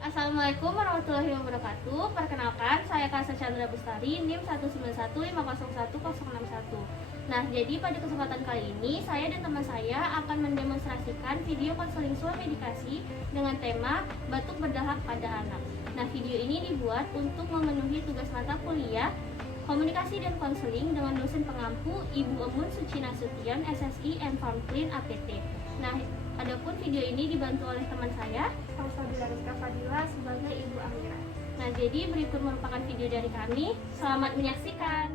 Assalamualaikum warahmatullahi wabarakatuh. Perkenalkan, saya Kasa Chandra Bestari, NIM 191501061. Nah, jadi pada kesempatan kali ini, saya dan teman saya akan mendemonstrasikan video konseling swamedikasi dengan tema batuk berdahak pada anak. Nah, video ini dibuat untuk memenuhi tugas mata kuliah Komunikasi dan Konseling dengan dosen pengampu Ibu Emun Suci Nasution, SSI and Farm Clean APT. Nah, adapun video ini dibantu oleh teman saya, Salsabila Rizka Fadila sebagai Ibu Amira. Nah, jadi berikut merupakan video dari kami. Selamat menyaksikan.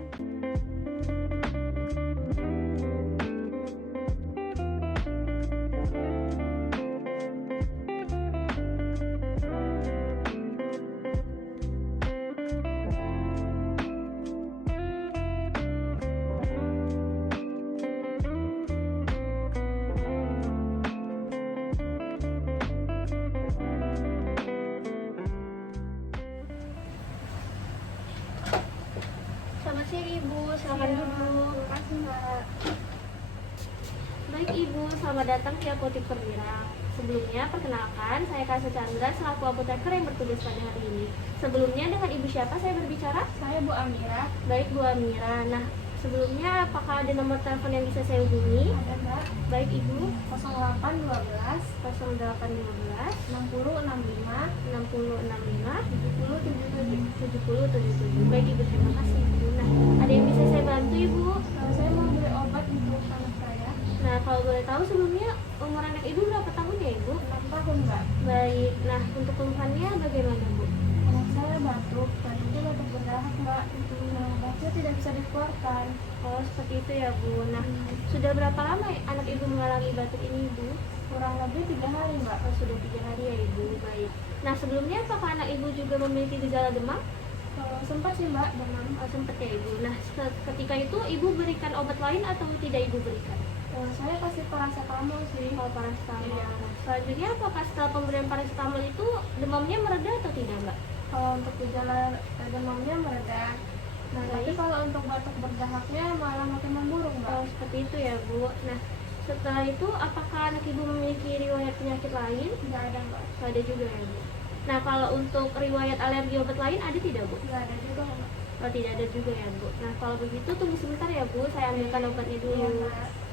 Selamat siang Ibu, silakan duduk. Terima kasih Mbak. Baik Ibu, selamat datang di Apotik Perwira. Sebelumnya, perkenalkan, saya Kasa Chandra selaku apoteker yang bertugas pada hari ini. Sebelumnya, dengan Ibu siapa saya berbicara? Saya Bu Amira. Baik Bu Amira. Nah, sebelumnya apakah ada nomor telepon yang bisa saya hubungi? Ada Mbak. Baik Ibu, 0812 0812 6065 6065 7077. 7077. Baik Ibu, terima kasih Ibu. Nah, ada yang bisa saya bantu Ibu? Saya mau beli obat untuk anak saya. Nah, kalau boleh tahu sebelumnya umur anak Ibu berapa tahun ya Ibu? 6 tahun Mbak. Baik, nah untuk keluhannya bagaimana Bu? Anak saya batuknya batuk berdahak Mbak. Obatnya tidak bisa dikeluarkan. Oh seperti itu ya Bu. Nah, sudah berapa lama anak Ibu mengalami batuk ini Ibu? Kurang lebih 3 hari Mbak. Oh sudah 3 hari ya Ibu, baik. Nah sebelumnya apakah anak Ibu juga memiliki gejala demam? Sempat sih Mbak demam. Oh, sempat ya Ibu. Nah ketika itu Ibu berikan obat lain atau tidak Ibu berikan? Saya kasih paracetamol sih. Oh paracetamol. Iya. Nah, selanjutnya apakah setelah pemberian paracetamol itu demamnya mereda atau tidak Mbak? Kalau untuk gejala demamnya mereda. Nah, tapi Baik. kalau untuk batuk berdahaknya malah makin memburuk Mbak. Oh seperti itu ya Bu. Nah setelah itu apakah anak Ibu memiliki riwayat penyakit lain? Nggak ada Mbak. Nggak ada juga ya Bu. Nah kalau untuk riwayat alergi obat lain ada tidak Bu? Nggak ada juga Mbak. Oh tidak ada juga ya Bu. Nah kalau begitu tunggu sebentar ya Bu, saya ambilkan obatnya Iya dulu. Mbak.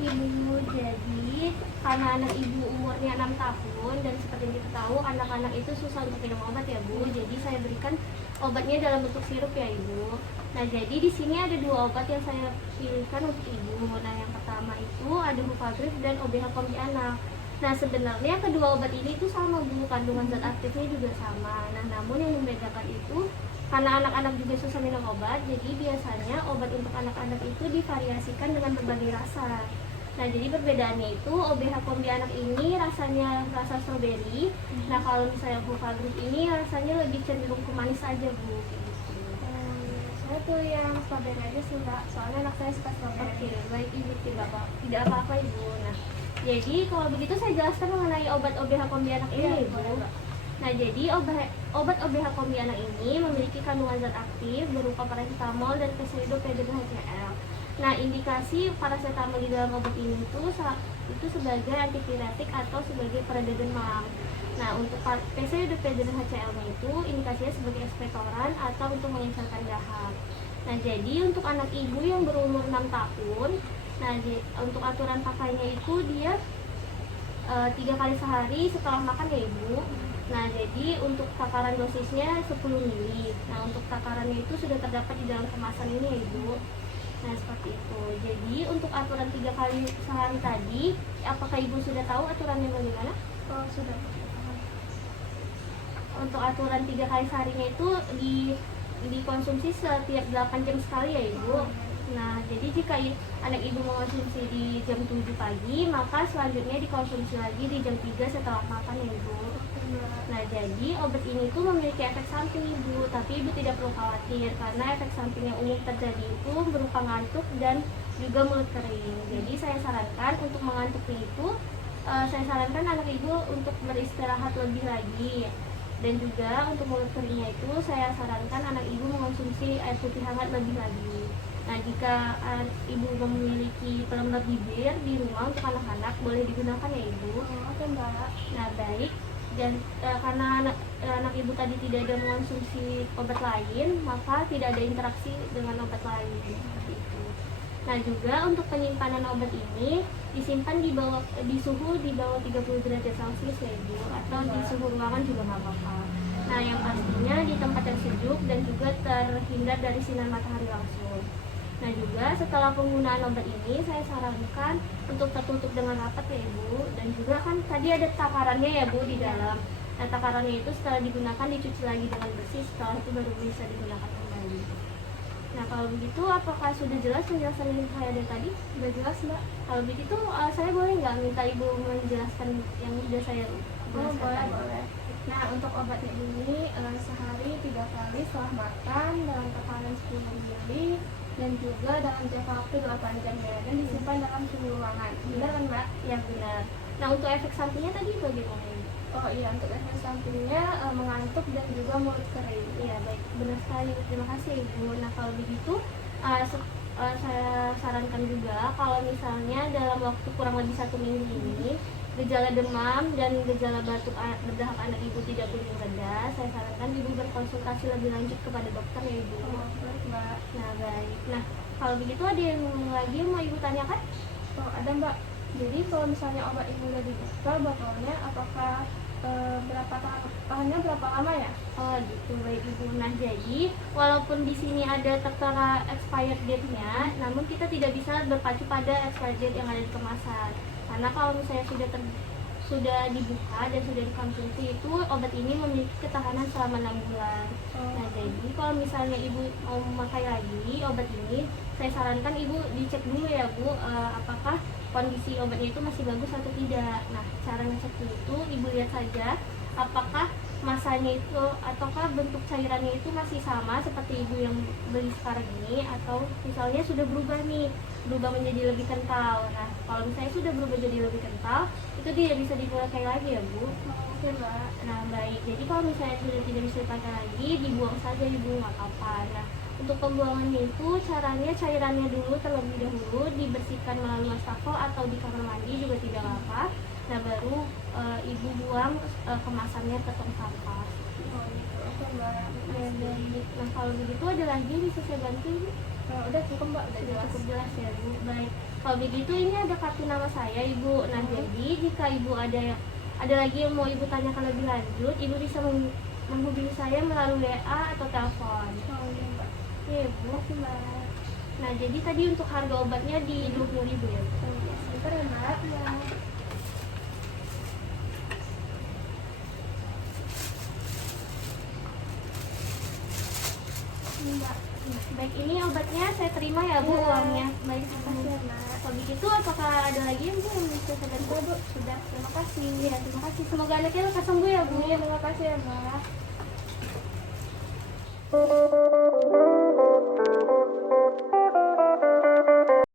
Ibu, jadi karena anak Ibu umurnya 6 tahun dan seperti yang kita tahu anak-anak itu susah untuk minum obat ya Bu. Jadi saya berikan obatnya dalam bentuk sirup ya Ibu. Nah jadi di sini ada 2 obat yang saya pilihkan untuk Ibu. Nah yang pertama itu ada Bufagrip dan OBH Kombi Anak. Nah sebenarnya kedua obat ini itu sama Bu, kandungan zat aktifnya juga sama. Nah namun yang membedakan itu karena anak-anak juga susah minum obat, jadi biasanya obat untuk anak-anak itu divariasikan dengan berbagai rasa. Nah, jadi perbedaannya itu OBH Kombi Anak ini rasanya rasa stroberi. Nah, kalau misalnya Bufagrip ini rasanya lebih cenderung ke manis aja, Bu. Kayak gitu. Saya tuh yang strawberry aja sih Mbak, soalnya anak saya suka strawberry. Oke, baik Ibu, tidak apa-apa Ibu. Nah, jadi kalau begitu saya jelaskan mengenai obat OBH Kombi Anak ini, Iya, Ibu. boleh, Mbak. Nah, jadi obat OBH Kombi Anak ini memiliki kandungan zat aktif berupa paracetamol dan pseudoephedrine HCl. Nah, indikasi paracetamol di dalam obat ini itu sebagai antipiretik atau sebagai pereda demam. Nah, untuk pseudoephedrine HCl-nya itu indikasinya sebagai ekspektoran atau untuk mengencangkan dahak. Nah, jadi untuk anak Ibu yang berumur 6 tahun, nah untuk aturan pakainya itu dia 3 kali sehari setelah makan ya Ibu. Nah, jadi untuk takaran dosisnya 10 ml. Nah, untuk takarannya itu sudah terdapat di dalam kemasan ini ya Ibu. Nah, seperti itu. Jadi, untuk aturan 3 kali sehari tadi, apakah Ibu sudah tahu aturannya bagaimana? Oh, sudah. Untuk aturan 3 kali seharinya itu dikonsumsi setiap 8 jam sekali ya Ibu. Nah, jadi jika anak Ibu mengonsumsi di jam 7 pagi, maka selanjutnya dikonsumsi lagi di jam 3 setelah makan ya Ibu. Nah, jadi obat ini tuh memiliki efek samping Ibu, tapi Ibu tidak perlu khawatir karena efek samping yang umum terjadi itu berupa ngantuk dan juga mulut kering. Jadi saya sarankan untuk mengantuk itu, saya sarankan anak Ibu untuk beristirahat lebih lagi. Dan juga untuk mulut keringnya itu saya sarankan anak ibu mengonsumsi air putih hangat lebih lagi. Nah, jika ibu memiliki pelembab bibir di rumah untuk anak-anak, boleh digunakan ya ibu. Oke mbak. Nah, baik. Dan karena anak ibu tadi tidak ada mengonsumsi obat lain, maka tidak ada interaksi dengan obat lain seperti itu. Nah, juga untuk penyimpanan obat ini disimpan di suhu di bawah 30 derajat Celcius ya ibu, atau di suhu ruangan juga nggak apa-apa. Nah, yang pastinya di tempat yang sejuk dan juga terhindar dari sinar matahari langsung. Nah, juga setelah penggunaan obat ini saya sarankan untuk tertutup dengan rapat ya ibu, dan juga kan tadi ada takarannya ya bu di dalam. Nah, takarannya itu setelah digunakan dicuci lagi dengan bersih, setelah itu baru bisa digunakan kembali. Nah, kalau begitu apakah sudah jelas penjelasan yang saya ada tadi? Sudah jelas mbak. Kalau begitu saya boleh nggak minta ibu menjelaskan yang sudah saya jelaskan Boleh tadi? boleh. Nah, untuk obatnya ini sehari 3 kali setelah makan dalam tekanan 10 ml dan juga dalam jangka waktu 8 jam ya, dan disimpan dalam suhu ruangan. Benar kan mbak? Ya benar. Nah, untuk efek sampingnya tadi bagaimana ibu? Oh iya, untuk efek sampingnya mengantuk dan juga mulut kering. Iya, baik, benar sekali. Terima kasih ibu. Nah, kalau begitu saya sarankan juga kalau misalnya dalam waktu kurang lebih 1 minggu ini gejala demam dan gejala batuk berdahak anak ibu tidak kunjung reda, saya sarankan ibu berkonsultasi lebih lanjut kepada dokter ya ibu. Baik mbak. Nah, baik. Nah, kalau begitu ada yang lagi yang mau ibu tanyakan? Oh ada mbak. Jadi kalau misalnya obat ini udah dibuka botolnya, apakah tahannya berapa lama ya? Oh gitu, baik ibu. Nah, jadi walaupun di sini ada tertera expired date-nya, namun kita tidak bisa berpacu pada expired date yang ada di kemasan. Karena kalau misalnya sudah dibuka dan sudah dikonsumsi, itu obat ini memiliki ketahanan selama 6 bulan. Nah, jadi kalau misalnya ibu mau memakai lagi obat ini, saya sarankan ibu dicek dulu ya bu, apakah kondisi obatnya itu masih bagus atau tidak. Nah, cara ngeceknya itu ibu lihat saja apakah masanya itu ataukah bentuk cairannya itu masih sama seperti ibu yang beli sekarang ini, atau misalnya sudah berubah menjadi lebih kental. Nah, kalau misalnya sudah berubah jadi lebih kental, itu tidak bisa dipakai lagi ya bu. Oke mbak. Nah, baik. Jadi kalau misalnya sudah tidak bisa dipakai lagi, dibuang saja ibu, nggak apa-apa. Nah, untuk pembuangannya itu caranya cairannya dulu terlebih dahulu dibersihkan melalui wastafel atau di kamar mandi juga tidak apa-apa. Nah, baru ibu buang kemasannya ke tong sampah. Oh gitu. Oke mbak. Ya, baik. Nah, kalau begitu ada lagi yang bisa saya bantu ibu? Udah cukup mbak, udah Sudah jelas. cukup jelas ya bu. Baik. Kalau begitu ini ada kartu nama saya ibu. Nah, jadi jika ibu ada lagi yang mau ibu tanyakan lebih lanjut, ibu bisa menghubungi saya melalui WA atau telepon. Oh iya mbak. Iya bu. Oke mbak. Nah, jadi tadi untuk harga obatnya di 20.000 ya bu. Oh, iya. Sebentar ya mbak. Ya. Ini mbak. Nah, baik, ini obatnya saya terima ya bu, Iya. uangnya. Baik, Makasih ya mbak. kalau begitu apakah ada lagi yang bu yang bisa saya bantu? Sudah bu, sudah. Terima kasih. Ya, terima kasih. Semoga anaknya lekas sembuh ya bu. Iya, terima kasih ya mbak.